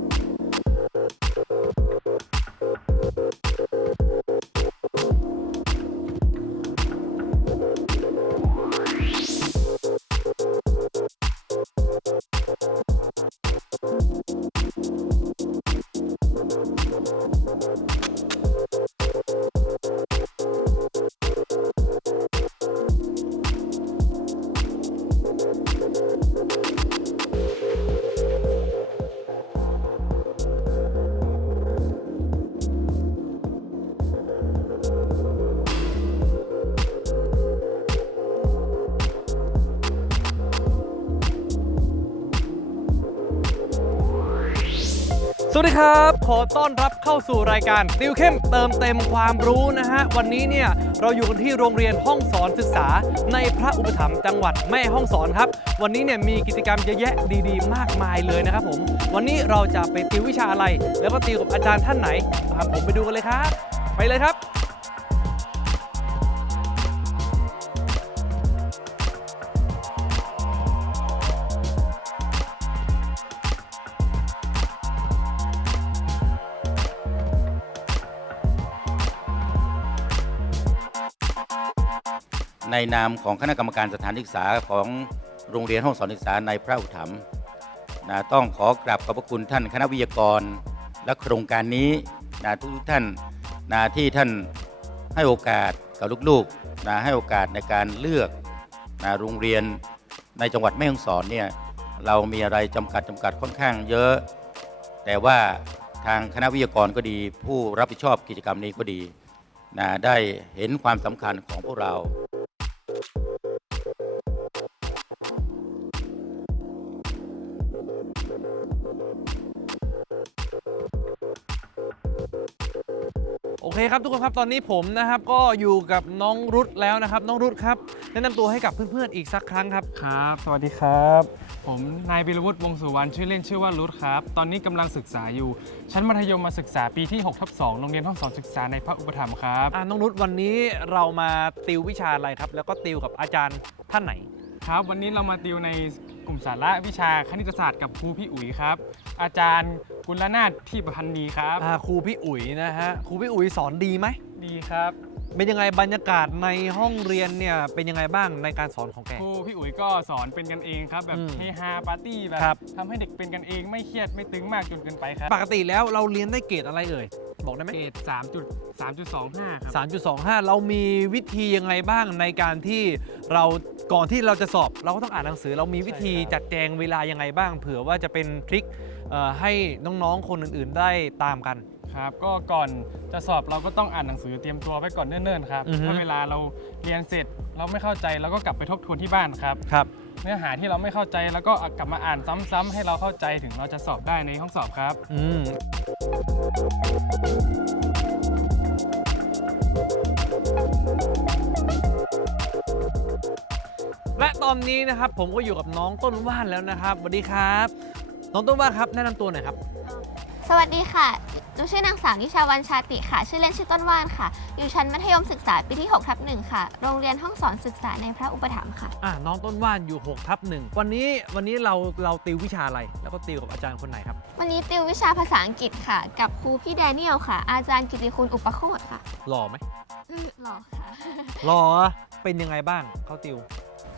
ส วัสดีครับ ขอต้อนรับเข้าสู่รายการติวเข้มเติมเต็มความรู้นะฮะ วันนี้เนี่ยเราอยู่กันที่โรงเรียนห้องสอนศึกษา ในพระอุปถัมภ์จังหวัดแม่ห้องสอนครับ วันนี้เนี่ยมีกิจกรรมเยอะแยะดีๆ มากมายเลยนะครับผม วันนี้เราจะไปติววิชาอะไร แล้วก็ติวกับอาจารย์ท่านไหนตามผมไปดูกันเลยครับ ไปเลยครับ ในนามของคณะกรรมการสถานศึกษาของโรงเรียนห้องสอนศึกษาในพระอุปถัมภ์นะต้องขอกราบขอบพระคุณท่านคณะวิทยากร และโครงการนี้นะทุกท่านนะที่ท่านให้โอกาสกับลูกๆนะให้โอกาสในการเลือกนะโรงเรียนในจังหวัดแม่ฮ่องสอนเนี่ยเรามีอะไรจำกัดจำกัดค่อนข้างเยอะ แต่ว่าทางคณะวิทยากรก็ดี ผู้รับผิดชอบกิจกรรมนี้ก็ดีนะได้เห็นความสำคัญของพวกเรา เคครับทุกคนครับตอนนี้ผมนะครับก็อยู่กับน้องรุตแล้วนะครับน้องรุตครับแนะนำตัวให้กับเพื่อนๆอีกสักครั้งครับ ครับ สวัสดีครับ ผมนายบิรวุฒิวงศ์สุวรรณชื่อเล่นชื่อว่ารุธครับ ตอนนี้กำลังศึกษาอยู่ ชั้นมัธยมมาศึกษาปีที่6ทับ2โรงเรียนห้องสอนศึกษาในพระอุปถัมภ์ครับ อ่าน้องรุตวันนี้เรามาติววิชาอะไรครับ แล้วก็ติวกับอาจารย์ท่านไหน ครับ วันนี้เรามาติวในก ลุ่มสาระวิชาคณิตศาสตร์กับครูพี่อุ๋ยครับ อาจารย์กุลนาถที่ประพันธ์ดีครับ อ่าครูพี่อุ๋ยนะฮะครูพี่อุ๋ยสอนดีไหมดีครับ เป็นยังไงบรรยากาศในห้องเรียนเนี่ยเป็นยังไงบ้างในการสอนของแก ครูพี่อุ๋ยก็สอนเป็นกันเองครับ แบบอืมเฮฮาปาร์ตี้แบบครับ ทำให้เด็กเป็นกันเองไม่เครียดไม่ตึงมากจนเกินไปครับ ปกติแล้วเราเรียนได้เกรดอะไรเอ่ย บอกได้ไหมเกรด3.3.25 ครับ 3.25 เรามีวิธียังไงบ้างในการที่เราก่อนที่เราจะสอบ เราก็ต้องอ่านหนังสือ เรามีวิธีใช่ครับจัดแจงเวลายังไงบ้าง เผื่อว่าจะเป็นทริคเอ่อ ให้น้องๆ คนอื่นๆ ได้ตามกัน ครับก็ก่อนจะสอบเราก็ต้องอ่านหนังสือเตรียมตัวไว้ก่อนเนิ่นๆครับอือฮึ ถ้าเวลาเราเรียนเสร็จเราไม่เข้าใจเราก็กลับไปทบทวนที่บ้านครับ ครับ เนื้อหาที่เราไม่เข้าใจแล้วก็กลับมาอ่านซ้ำๆให้เราเข้าใจถึงเราจะสอบได้ในห้องสอบครับ อืม และตอนนี้นะครับผมก็อยู่กับน้องต้นว่านแล้วนะครับสวัสดีครับ น้องต้นว่านครับแนะนำตัวหน่อยครับ สวัสดีค่ะหนูชื่อนางสาวนิชาวันชาติค่ะ ชื่อเล่นชื่อต้นว่านค่ะ อยู่ชั้นมัธยมศึกษาปีที่6ทับหนึ่งค่ะ โรงเรียนห้องสอนศึกษาในพระอุปถัมภ์ค่ะ อะน้องต้นว่านอยู่6ทับหนึ่งวันนี้วันนี้เราเราติววิชาอะไร แล้วก็ติวกับอาจารย์คนไหนครับ วันนี้ติววิชาภาษาอังกฤษค่ะ กับครูพี่แดเนียลค่ะ อาจารย์กิติคุณอุปโคตค่ะหล่อไหมอือหรอค่ะ หล่อเป็นยังไงบ้างเขาติว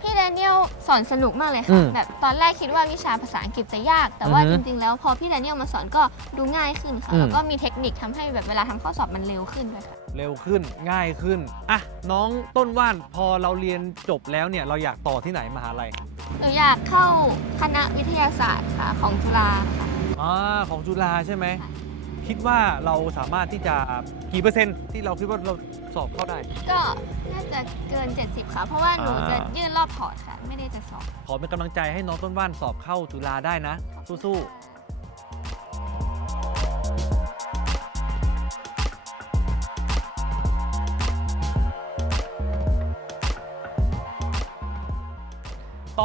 พี่แดเนียลสอนสนุกมากเลยอืค่ะมแบบตอนแรกคิดว่าวิชาภาษาอังกฤษจะยาก แต่ว่าอือฮึจริงๆ แล้วพอพี่แดเนียลมาสอนก็ดูง่ายขึ้นค่ะอืม แล้วก็มีเทคนิคทำให้แบบเวลาทำข้อสอบมันเร็วขึ้นด้วยค่ะ เร็วขึ้นง่ายขึ้นอะน้องต้นว่านพอเราเรียนจบแล้วเนี่ยเราอยากต่อที่ไหนมหาลัยหนูอยากเข้าคณะวิทยาศาสตร์ค่ะของจุฬาค่ะ อ่าของจุฬาใช่ไหมค่ะคิดว่าเราสามารถที่จะกี่เปอร์เซ็นต์ที่เราคิดว่าเรา สอบเข้าได้ ก็น่าจะเกิน 70 ค่ะ เพราะว่าหนูอ่าจะยื่นรอบพอร์ตค่ะ ไม่ได้จะสอบ ขอเป็นกำลังใจให้น้องต้นว่านสอบเข้าจุฬาได้นะ สู้ๆ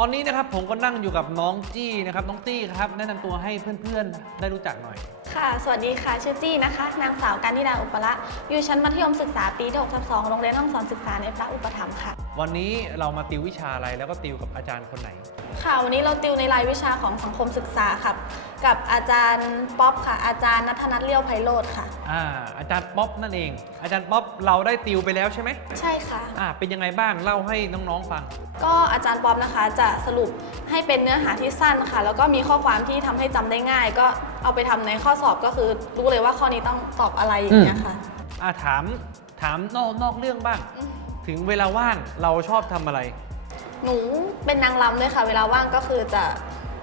ตอนนี้นะครับผมก็นั่งอยู่กับน้องจี้นะครับน้องตี้ครับแนะนำตัวให้เพื่อนๆ ได้รู้จักหน่อย ค่ะ สวัสดีค่ะ ชื่อจี้นะคะ นางสาวการนิดาอุปละอยู่ชั้นมัธยมศึกษาปีที่6ทับ2โรงเรียนห้องสอนศึกษาในพระอุปถัมภ์ค่ะ วันนี้เรามาติววิชาอะไรแล้วก็ติวกับอาจารย์คนไหน ค่ะ วันนี้เราติวในรายวิชาของสังคมศึกษาค่ะกับอาจารย์ป๊อปค่ะ อาจารย์นัทนัทเลี้ยวไพโรธค่ะ อ่า อาจารย์ป๊อปนั่นเอง อาจารย์ป๊อปเราได้ติวไปแล้วใช่ไหม ใช่ค่ะ อ่า เป็นยังไงบ้างเล่าให้น้องๆฟัง ก็อาจารย์ป๊อปนะคะจะสรุปให้เป็นเนื้อหาที่สั้นค่ะ แล้วก็มีข้อความที่ทำให้จำได้ง่าย ก็เอาไปทำในข้อสอบก็คือรู้เลยว่าข้อนี้ต้องตอบอะไรอย่างเงี้ยค่ะ อ่าถามถามนอกนอกเรื่องบ้าง ถึงเวลาว่างเราชอบทำอะไร หนูเป็นนางรำด้วยค่ะ เวลาว่างก็คือจะ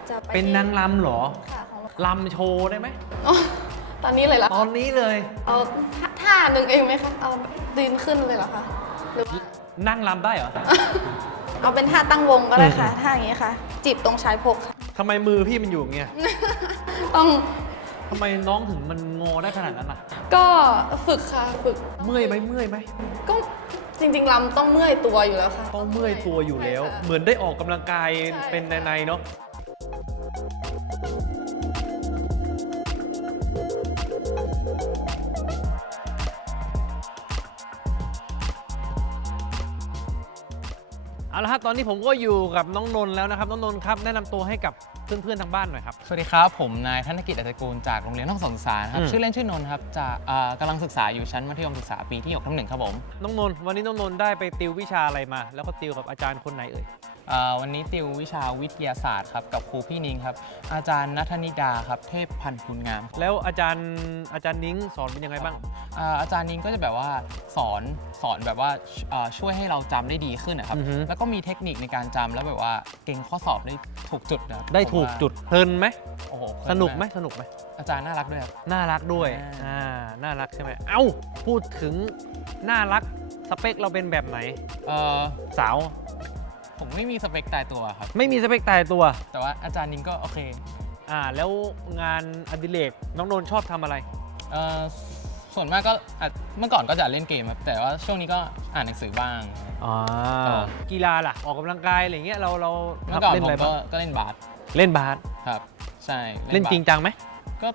จะไปเป็นนางรำเหรอค่ะของรำโชว์ได้ไหมอ๋อตอนนี้เลยเหรอตอนนี้เลย เอาท่าท่าหนึ่งเองไหมคะเอาดินขึ้นเลยเหรอคะหรือว่านั่งรำได้เหรอเอาเป็นท่าตั้งวงก็ได้ค่ะท่าอย่างนี้ค่ะ จีบตรงชายพกค่ะทำไมมือพี่มันอยู่อย่างเงี้ยต้องทำไมน้องถึงมันงอได้ขนาดนั้นอะ ก็ฝึกค่ะฝึก เมื่อยไหมเมื่อยไหมก็ จริงๆลำต้องเมื่อยตัวอยู่แล้วค่ะต้องเมื่อยตัวอยู่แล้ว ใช่ค่ะ เหมือนได้ออกกำลังกายใช่ เป็นในๆเนาะเอาละครับตอนนี้ผมก็อยู่กับน้องนนท์แล้วนะครับ น้องนนท์ครับ แนะนำตัวให้กับ เพื่อนๆทางบ้านหน่อยครับ สวัสดีครับ ผมนายธนกิจอัตกูลจากโรงเรียนห้องสอนศึกษานะครับ อืม ชื่อเล่นชื่อนนท์ครับจากอ่ากำลังศึกษาอยู่ชั้นมัธยมศึกษาปีที่6ทับหนึ่งครับผม น้องนนท์วันนี้น้องนนท์ได้ไปติววิชาอะไรมา แล้วก็ติวกับอาจารย์คนไหนเอ่ย อ่าวันนี้ติววิชาวิทยาศาสตร์ครับกับครูพี่นิงครับ อาจารย์นัทนิดาครับเทพพันธ์คุณงามแล้วอาจารย์อาจารย์นิ้งสอนเป็นยังไงบ้าง อ่าอาจารย์นิงก็จะแบบว่าสอนสอนแบบว่าอ่าช่วยให้เราจำได้ดีขึ้นนะครับ อือฮึ แล้วก็มีเทคนิคในการจำแล้วแบบว่าเก่งข้อสอบได้ถูกจุดนะครับได้ผมถูกว่าจุดเพลินไหมโอ้โหสนุกไหมสนุกไหมอาจารย์น่ารักด้วยครับ น่ารักด้วยอ่าอ่าน่ารักใช่ไหมเอ้าพูดถึงน่ารักสเปคเราเป็นแบบไหน เอ่อสาว ผมไม่มีสเปคตายตัวครับ ไม่มีสเปคตายตัว แต่ว่าอาจารย์นิงก็โอเค อ่า แล้วงานอดิเรกน้องโดนชอบทำอะไร เอ่อส่วนมากก็อาจเมื่อก่อนก็จะเล่นเกมครับ แต่ว่าช่วงนี้ก็อ่านหนังสือบ้าง อ่า ครับ กีฬาล่ะ ออกกำลังกายอะไรเงี้ย เราเราเมื่อก่อนเล่นผอะไรมบ้าก็งก็เล่นบาสเล่นบาส ครับ ใช่เล่นบาสจริงจังไหมก็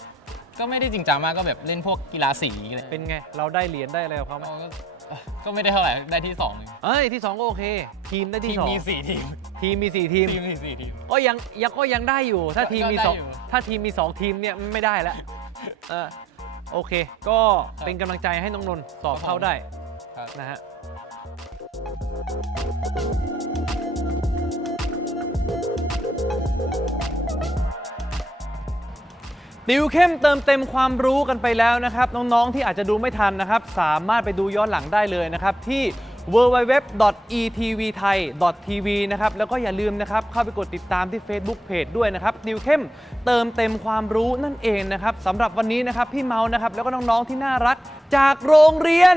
ก็ไม่ได้จริงจังมากก็แบบเล่นพวกกีฬาสีอะไรเป็นไง เราได้เหรียญได้อะไรกับเขาไหมก็ก็ก็ไม่ได้เท่าไหร่ได้ที่สองเองเอ้ยที่สองก็โอเค ทีมได้ทีที่มสองมีสี่ทีมทีมมีสี่ทีมทีมมีสี่ทีม ก็ยังยังก็ยังได้อยู่ ถ้าก็ทีมมีก็ได้สองอยู่ ถ้าทีมมีสองทีมเนี่ยไม่ได้แล้วเออโอเค ก็ครับเป็นกำลังใจให้น้องนนท์สอบเข้าได้ครับ นะฮะ ติวเข้มเติมเต็มความรู้กันไปแล้วนะครับ น้องๆที่อาจจะดูไม่ทันนะครับ สามารถไปดูย้อนหลังได้เลยนะครับ ที่ www.etvthai.tv นะครับ แล้วก็อย่าลืมนะครับ เข้าไปกดติดตามที่ Facebook Page ด้วยนะครับติวเข้มเติมเต็มความรู้นั่นเองนะครับสำหรับวันนี้นะครับพี่เมานะครับ แล้วก็น้องๆที่น่ารักจากโรงเรียน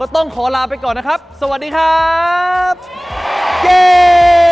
ก็ต้องขอลาไปก่อนนะครับ สวัสดีครับ เย้